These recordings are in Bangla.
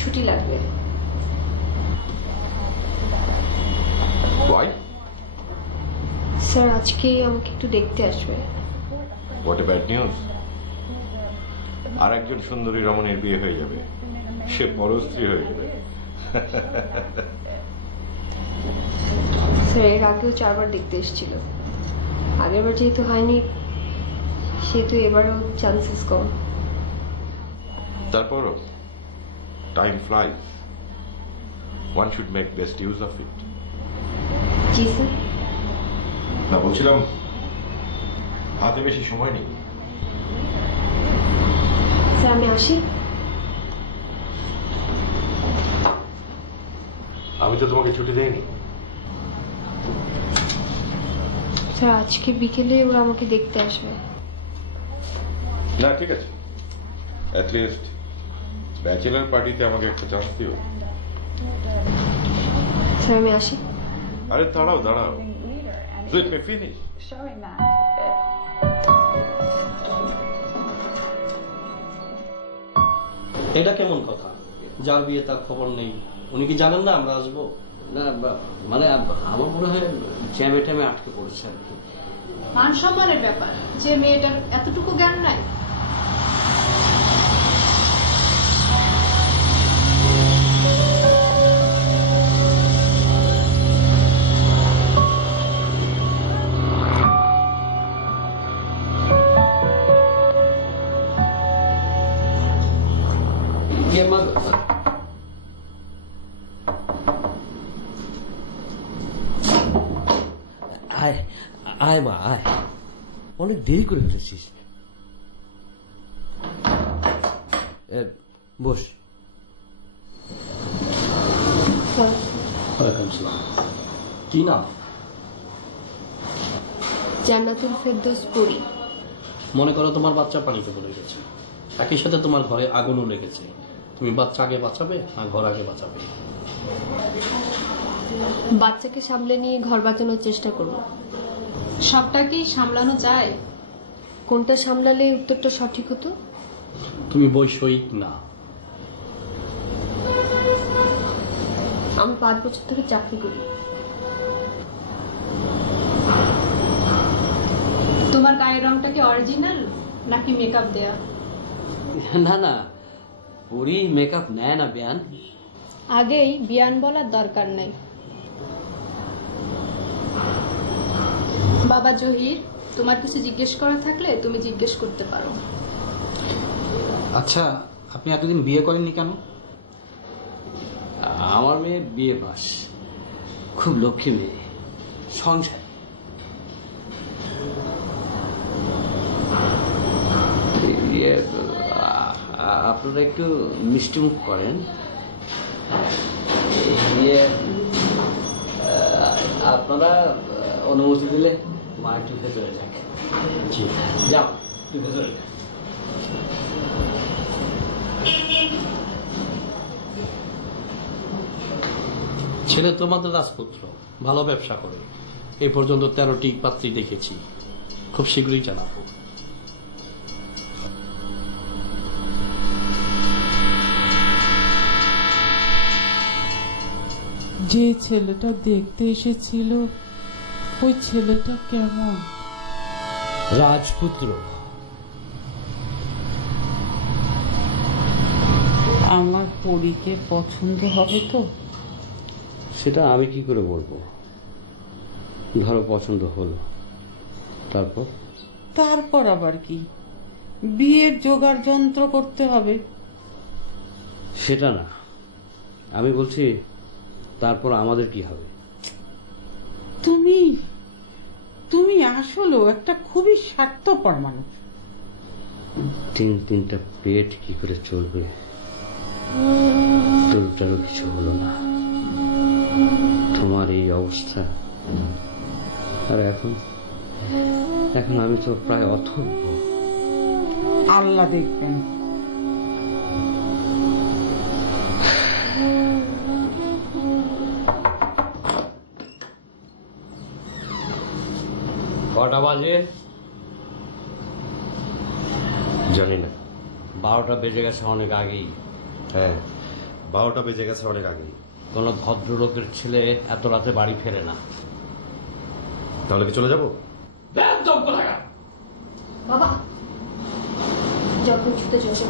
ছুটি লাগবে। স্যার আজকে আমাকে একটু দেখতে আসবে। What a bad news. আর একজন সুন্দরী রমণীর বিয়ে হয়ে যাবে, সে পরস্ত্রী হয়ে যাবে। স্যার এর আগেও 4 বার দেখতে এসেছিল, আগেরবার যেহেতু হয়নি সেহেতু এবারও চান্সেস কম। তারপরও time flies, one should make best use of it. G sir. না বলছিলাম হাতে বেশি সময় নেই। স্যার আমি আসি। আমি তো তোমাকে ছুটি দেইনি। স্যার আজকে বিকেলে ওরা আমাকে দেখতে আসবে। না ঠিক আছে, অ্যাটলিস্ট ব্যাচেলার পার্টিতে আমাকে একটা চান্স দিও। স্যার আমি আসি। আরে দাঁড়াও দাঁড়াও, let me finish. এটা কেমন কথা? যার বিয়ে তার খবর নেই, উনি কি জানেন না আমরা আসবো? না মানে আমার মনে হয় জ্যামে ট্যামে আটকে পড়েছে আর কি। মান সম্মানের ব্যাপার, যে মেয়েটার এতটুকু জ্ঞান নাই। আয় আয় মা আয়, অনেক দেরি করে ফেলেছিস। বস। কি নাম? জান্নাতুল ফেরদৌস পরি। মনে করো তোমার বাচ্চা পানিতে পড়ে গেছে, একই সাথে তোমার ঘরে আগুনও লেগেছে, তুমি বাচ্চা আগে বাঁচাবে না ঘর আগে বাঁচাবে? বাচ্চাকে সামলে নিয়ে ঘর বাঁচানোর চেষ্টা করব। সবটা কি সামলানো যায়? কোনটা সামলালে উত্তরটা সঠিক হতো? তুমি বৈষয়িক না। আমি 5 বছর ধরে চাকরি করি। তোমার গায়ের রংটা কি অরিজিনাল নাকি মেকআপ দেয়া? না না, পুরি মেকআপ নেয় না বিয়ান। আগেই বিয়ান বলার দরকার নেই। বাবা জহির, তোমার কিছু জিজ্ঞেস করা থাকলে তুমি জিজ্ঞেস করতে পারো। আচ্ছা, আপনি এতদিন বিয়ে করেননি কেন? আমার মেয়ে বিয়ে পাস, খুব লক্ষ্মী মেয়ে, সংসার। আপনারা একটু মিষ্টি মুখ করেন। আপনারা অনুমতি দিলে মা একটু ভেতরে যাক। জি যাও একটু ভেতরে। ছেলে তোমাদের রাজপুত্র, ভালো ব্যবসা করে, এই পর্যন্ত 13টি পাত্রী দেখেছি, খুব শীঘ্রই জানাবো। যে ছেলেটা দেখতে এসেছিল ওই ছেলেটা কেমন? রাজপুত্র। আমার পরীকে পছন্দ হবে তো? সেটা আমি কি করে বলবো? ধরো পছন্দ হলো, তারপর? তারপর আবার কি? বিয়ের জোগাড় যন্ত্র করতে হবে। সেটা না, আমি বলছি তারপর আমাদের কি হবে? তুমি তুমি আসলে একটা খুবই স্বার্থপর মানুষ। 3-3টা পেট কি করে চলবে? তোরটারও কিছু হলো না, তোমার এই অবস্থা। আর এখন আমি তো প্রায় অথর্ব। আল্লাহ দেখবেন। কটা বাজে জানি না। 12টা বেজে গেছে অনেক আগেই। হ্যাঁ, 12টা বেজে গেছে অনেক আগেই। কোনো ভদ্রলোকের ছেলে এত রাতে বাড়ি ফেরে না। তাহলে কি চলে যাব? বাবা যখন ছুটে চলছে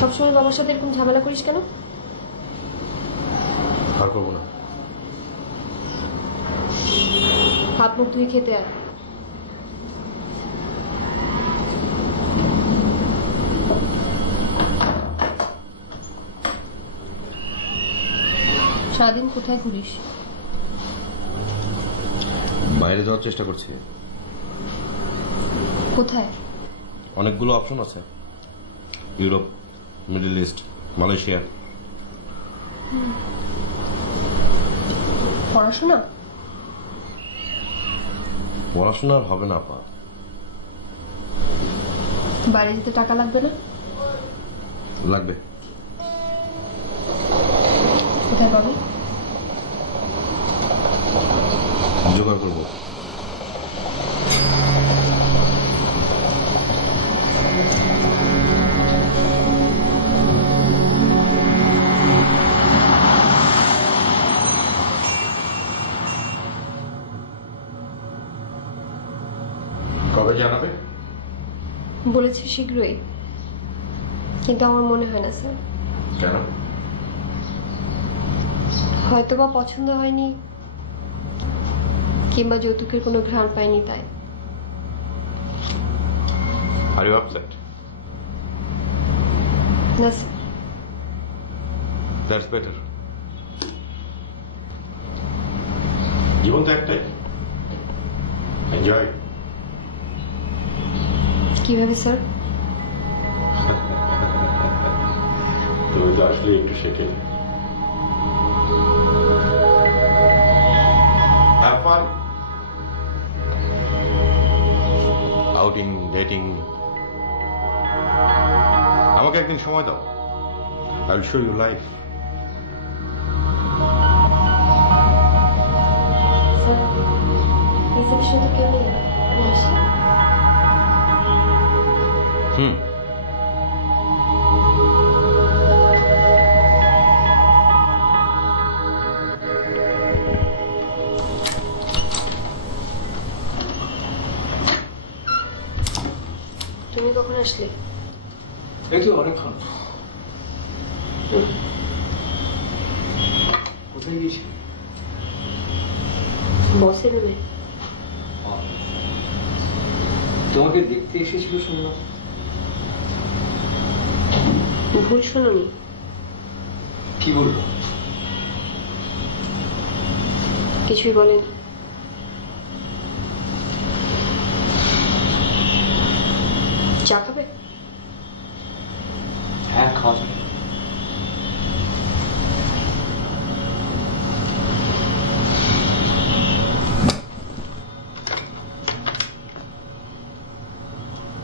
সবসময় বাবার সাথে এরকম ঝামেলা করিস কেন? আর করবো না। হাত মুখ ধুয়ে খেতে আয়। সারাদিন কোথায় ঘুরিস? বাইরে যাওয়ার চেষ্টা করছি। কোথায়? অনেকগুলো অপশন আছে, ইউরোপ, মিডল ইস্ট, মালয়েশিয়া। পড়াশোনা? পড়াশোনা আর হবে না আপা। বাইরে যেতে টাকা লাগবে না? লাগবে। কোথায় পাবি? জোগাড় করবো। কবে জানাবে? বলেছে শীঘ্রই, কিন্তু আমার মনে হয় না স্যার। কেন? হয়তোবা পছন্দ হয়নি কিংবা যৌতুকের কোনো ঘ্রাণ পাইনি তাই। Are you upset? না স্যার। That's better. জীবন তো একটাই, এনজয়। কিভাবে স্যার? তুমি তো আসলে একটু শেখে। Have fun. Outing, dating. আমাকে একদিন সময় দাও। I will show you life. Sir reception তো কেউ নেই, আমি আসি। তুমি কখন আসলে? এই তো অনেকক্ষণ। কোথায় গিয়েছি? বসের রুমে। তোমাকে দেখতে এসেছিল শুনলাম। ভুল শুনুনি। কি বলবো? কিছুই বলেনি। চা খাবে? হ্যাঁ, খাওয়া যাবে।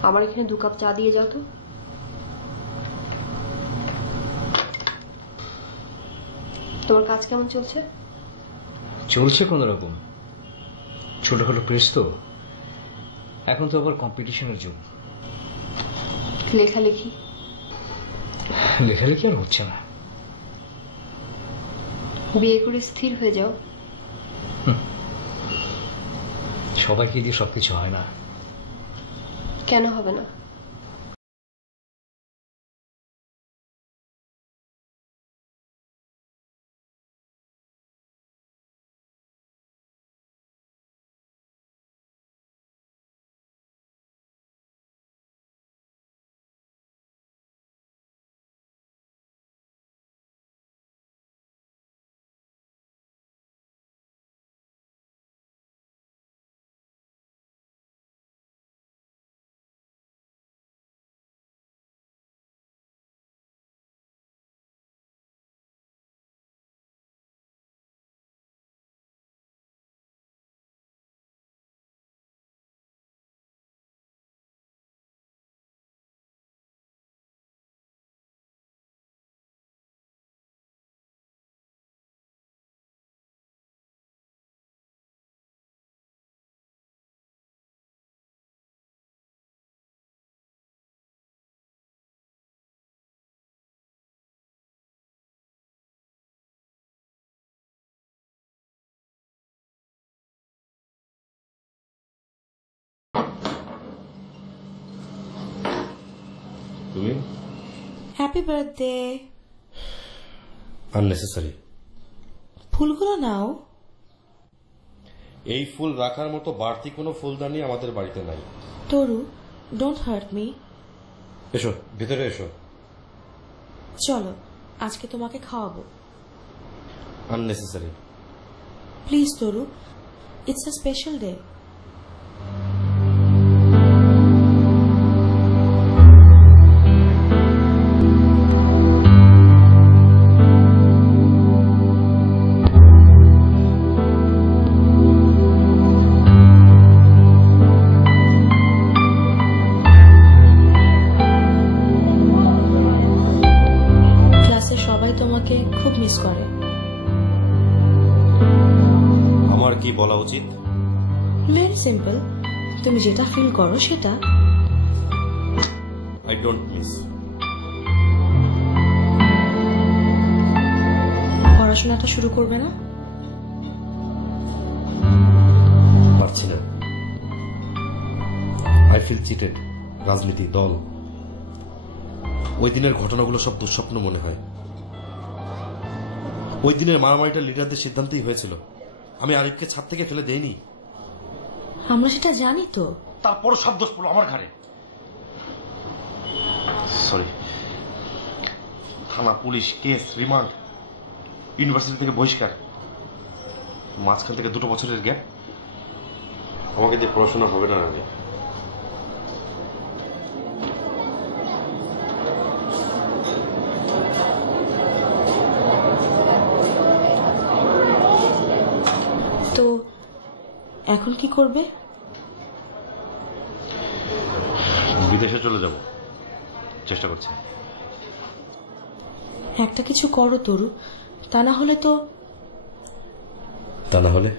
আমার এখানে 2 কাপ চা দিয়ে যাও তো। তোমার কাজ কেমন চলছে? চলছে কোন রকম, ছোটখাটো প্রেস তো, এখন তো আবার কম্পিটিশনের যুগ। লেখালেখি? লেখালেখি আর হচ্ছে না। বিয়ে করে স্থির হয়ে যাও। সবাইকে দিয়ে সবকিছু হয় না। কেন হবে না? তুমি? Happy birthday. আননেসেসারি। ফুলগুলো নাও। এই ফুল রাখার মতো বাড়তি কোনো ফুলদানি আমাদের বাড়িতে নাই। তরু, ডোন্ট হার্ট মি। এসো, ভিতরে এসো। চলো, আজকে তোমাকে খাওয়াবো। Unnecessary. Please Taru, it's a special day. ক্লাসে সবাই তোমাকে খুব মিস করে। আমার কি বলা উচিত? ভেরি সিম্পল, তুমি যেটা ফিল করো সেটা। I don't miss. পড়াশোনাটা শুরু করবে না? পারছি না। I feel cheated. রাজনীতি, দল, ওই দিনের ঘটনাগুলো সব দুঃস্বপ্ন মনে হয়। ওই দিনের মারামারিটা লিডারদের সিদ্ধান্তেই হয়েছিল। আমি আরিফকে ছাদ থেকে ফেলে দেইনি। আমরা সেটা জানি তো। তারপরও সব দোষ পড়লো আমার ঘাড়ে। সরি। থানা, পুলিশ, কেস, রিমান্ড, ইউনিভার্সিটি থেকে বহিষ্কার, মাঝখান থেকে 2 বছরের গ্যাপ। আমাকে দিয়ে পড়াশোনা হবে না। আমি তো এখন কি করবে? বিদেশে চলে যাব, চেষ্টা করছি। একটা কিছু করো তরু, তা না হলে তো। তা না হলে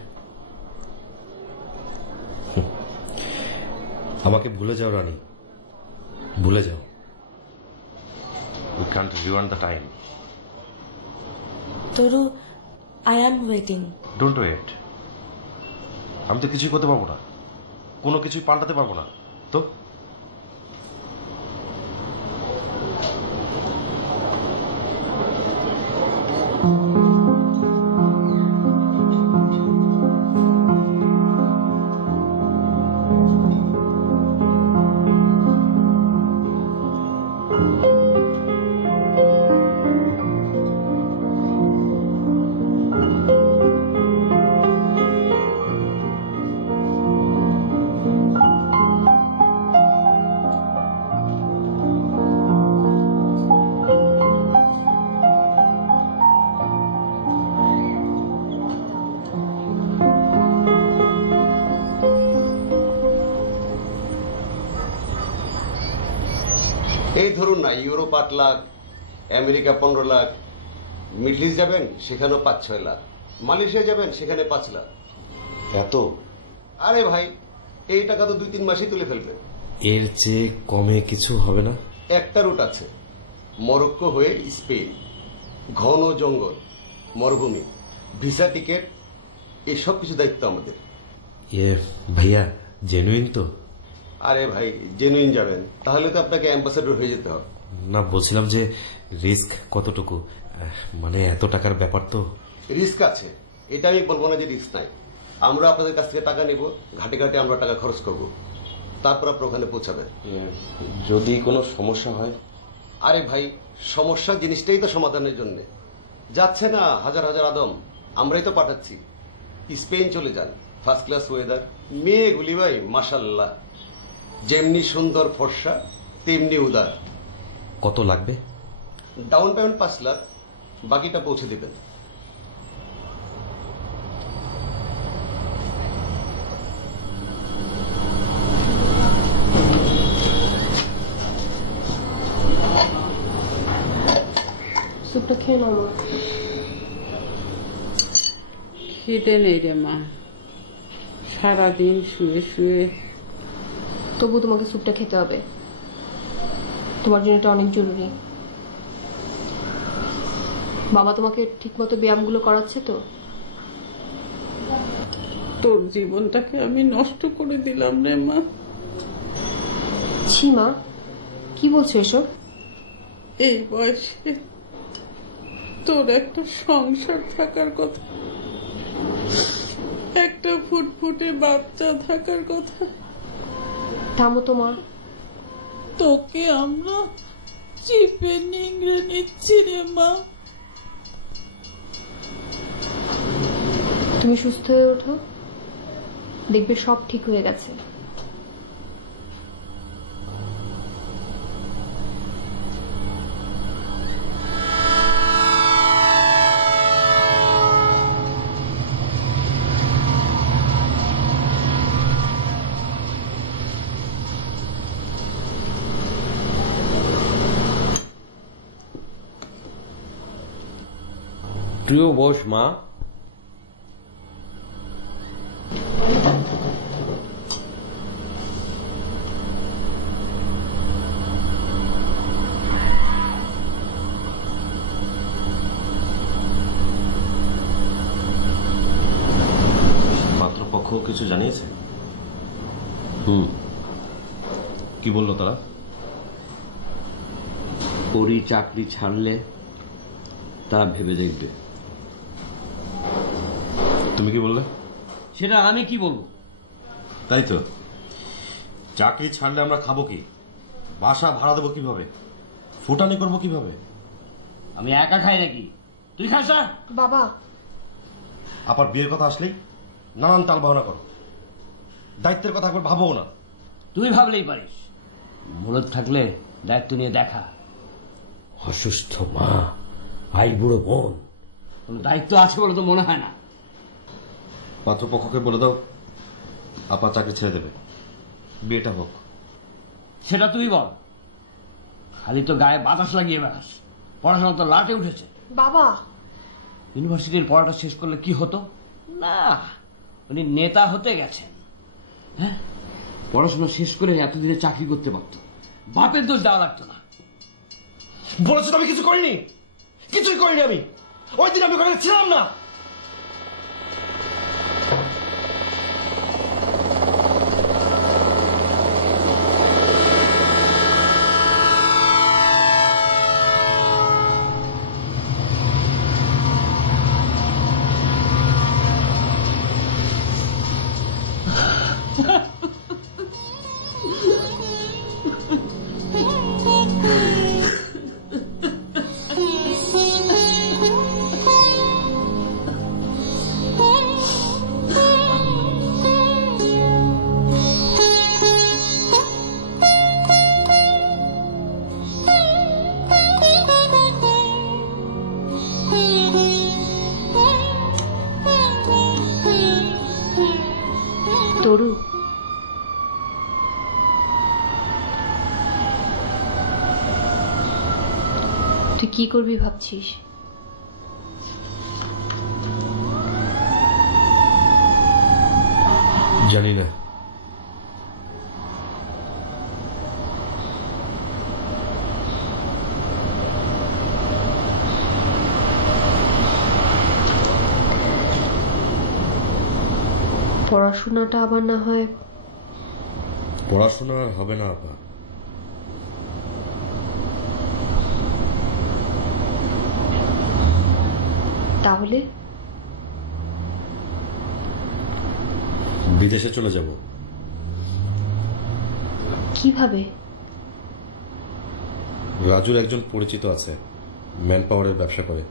আমাকে ভুলে যাও রানী, ভুলে যাও। We can't rewind the time. Taru, I am waiting. Don't wait. আমি তো কিছুই করতে পারবো না, কোনো কিছুই পাল্টাতে পারবো না। তো এই ধরুন না, Europe 8 lakh, America 15 lakh, middle east যাবেন সেখানেও 5-6 লাখ, মালয়েশিয়া যাবেন সেখানে 5 লাখ। এত? আরে ভাই, এই টাকা তো 2-3 মাসেই তুলে ফেলবেন। এর চেয়ে কমে কিছু হবে না? একটা রুট আছে, মরক্কো হয়ে স্পেন। ঘন জঙ্গল, মরুভূমি, ভিসা, টিকেট, এসব কিছু দায়িত্ব আমাদের। ভাইয়া জেনুইন তো? আরে ভাই, জেনুইন যাবেন তাহলে তো আপনাকে অ্যাম্বাসেডর হয়ে যেতে হবে। না, বলছিলাম যে রিস্ক কতটুকু, মানে এত টাকার ব্যাপার তো। রিস্ক আছে, এটা আমি বলবো না যে রিস্ক নাই। আমরা আপনাদের কাছ থেকে টাকা নিব, ঘাটে ঘাটে আমরা টাকা খরচ করব, তারপর আপনার ওখানে পৌঁছাবেন। যদি কোনো সমস্যা হয়? আরে ভাই, সমস্যা জিনিসটাই তো সমাধানের জন্য। যাচ্ছে না হাজার হাজার আদম, আমরাই তো পাঠাচ্ছি। স্পেন চলে যান, ফার্স্ট ক্লাস ওয়েদার, মেয়েগুলি ভাই মাশাল্লাহ, যেমনি সুন্দর ফর্সা তেমনি উদার। কত লাগবে? ডাউন পেমেন্ট 5 লাখ, বাকিটা পৌঁছে দিবেন। স্যুপটা খেয়ে নাও মা। খেতে নেই রে মা, সারাদিন শুয়ে শুয়ে। তবু তোমাকে স্যুপটা খেতে হবে, তোমার জন্য এটা অনেক জরুরি। বাবা তোমাকে ঠিকমতো ব্যায়ামগুলো করাচ্ছে তো? তোর জীবনটাকে আমি নষ্ট করে দিলাম রে মা। ছি মা, কি বলছো এসব? এই বয়সে তোর একটা সংসার থাকার কথা, একটা ফুটফুটে বাচ্চা থাকার কথা। থামো তো মা, তোকে আমরা চিপে নিংড়ে নিচ্ছি রে মা। তুমি সুস্থ হয়ে ওঠো, দেখবে সব ঠিক হয়ে গেছে। প্রিয় বস মা, পাত্রপক্ষ কিছু জানিয়েছে? কি বললো তারা? পরি চাকরি ছাড়লে তারা ভেবে দেখবে। তুমি কি বললে? সেটা আমি কি বলবো? তাই তো, চাকরি ছাড়লে আমরা খাবো কি, বাসা ভাড়া দেবো কিভাবে, ফুটানি করবো কিভাবে? আমি একা খাই নাকি? তুই খাস না? বাবা, আবার বিয়ের কথা আসলেই নানান তাল বাহানা করো, দায়িত্বের কথা একবার ভাবো না। তুই ভাবলেই পারিস, মুরত থাকলে দায়িত্ব নিয়ে দেখা। অসুস্থ মা, আই বুড়ো বোন, কোন দায়িত্ব আছে বলে তো মনে হয় না। পাত্রপক্ষকে বলে দাও আপা চাকরি ছেড়ে দেবে, বিয়েটা হোক। সেটা তুই বল, খালি তো গায়ে বাতাস লাগিয়ে বেড়াস। পড়াশোনা তো লাটে উঠেছে। বাবা, ইউনিভার্সিটির পড়াটা শেষ করলে কি হতো না, উনি নেতা হতে গেছেন। হ্যাঁ, পড়াশোনা শেষ করে এতদিনে চাকরি করতে পারত, বাপের দোষ দেওয়া লাগতো না। বলেছো তো আমি কিছু করিনি, কিছুই করিনি আমি। ওই দিন আমি ওখানে ছিলাম না। তরু, তুই কি করবি ভাবছিস? জানি না। পড়াশোনাটা আবার না হয়। পড়াশোনা আর হবে না আপা। তাহলে বিদেশে চলে যাব। কিভাবে? রাজুর একজন পরিচিত আছে, ম্যান পাওয়ারের ব্যবসা করে,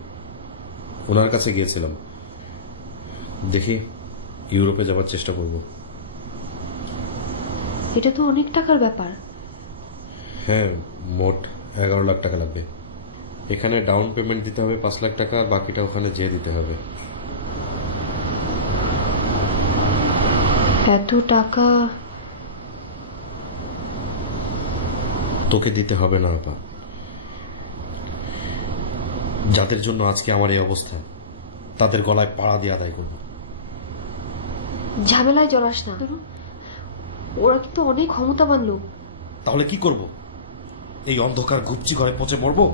ওনার কাছে গিয়েছিলাম। দেখি ইউরোপে যাওয়ার চেষ্টা করব। এটা তো অনেক টাকার ব্যাপার। হ্যাঁ, মোট 11 লাখ টাকা লাগবে। এখানে ডাউন পেমেন্ট দিতে হবে 5 লাখ টাকা, আর বাকিটা ওখানে যেয়ে দিতে হবে। এত টাকা তোকে দিতে হবে না আপা। যাদের জন্য আজকে আমার এই অবস্থা, তাদের গলায় পাড়া দিয়ে আদায় করব। ঝামেলায় জড়াস না, ওরা কিন্তু অনেক ক্ষমতাবান লোক। তাহলে কি করব? এই অন্ধকার ঘুপচি ঘরে পচে মরবো?